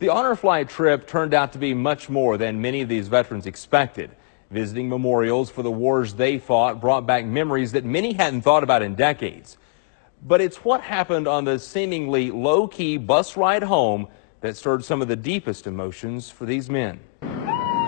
The Honor Flight trip turned out to be much more than many of these veterans expected. Visiting memorials for the wars they fought brought back memories that many hadn't thought about in decades. But it's what happened on the seemingly low-key bus ride home that stirred some of the deepest emotions for these men.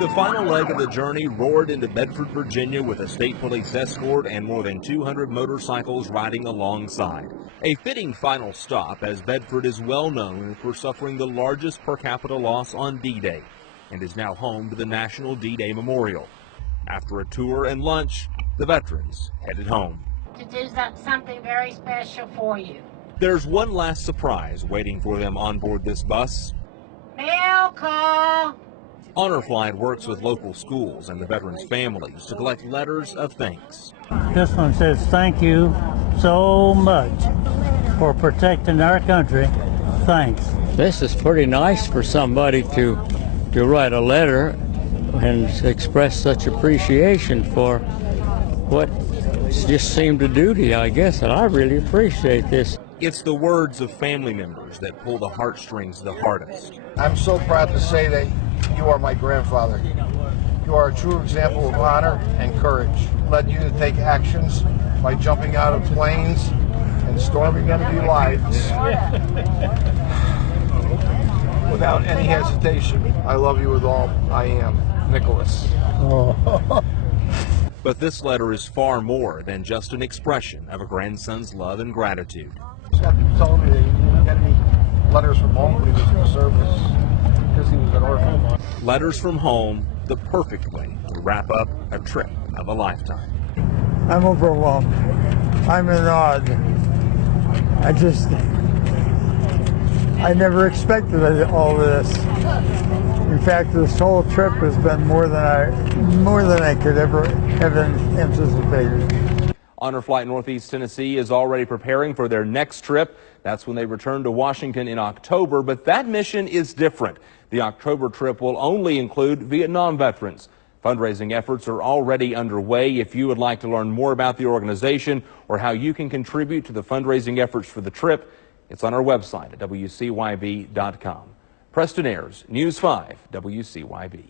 The final leg of the journey roared into Bedford, Virginia, with a state police escort and more than 200 motorcycles riding alongside. A fitting final stop, as Bedford is well known for suffering the largest per capita loss on D-Day and is now home to the National D-Day Memorial. After a tour and lunch, the veterans headed home. To do something very special for you. There's one last surprise waiting for them on board this bus. Mail call. Honor Flight works with local schools and the veterans' families to collect letters of thanks. This one says, "Thank you so much for protecting our country. Thanks." This is pretty nice for somebody to write a letter and express such appreciation for what just seemed to do to you, I guess, and I really appreciate this. It's the words of family members that pull the heartstrings the hardest. I'm so proud to say that you are my grandfather. You are a true example of honor and courage. Led you to take actions by jumping out of planes and storming enemy lines without any hesitation. I love you with all I am, Nicholas. Oh. But this letter is far more than just an expression of a grandson's love and gratitude. He told me that he didn't get any letters from home when he was in the service because he was an orphan. Letters from home, the perfect way to wrap up a trip of a lifetime. I'm overwhelmed. I'm in awe. I never expected all this. In fact, this whole trip has been more than I could ever have anticipated. Honor Flight Northeast Tennessee is already preparing for their next trip. That's when they return to Washington in October, but that mission is different. The October trip will only include Vietnam veterans. Fundraising efforts are already underway. If you would like to learn more about the organization or how you can contribute to the fundraising efforts for the trip, it's on our website at WCYB.com. Preston Ayers, News 5, WCYB.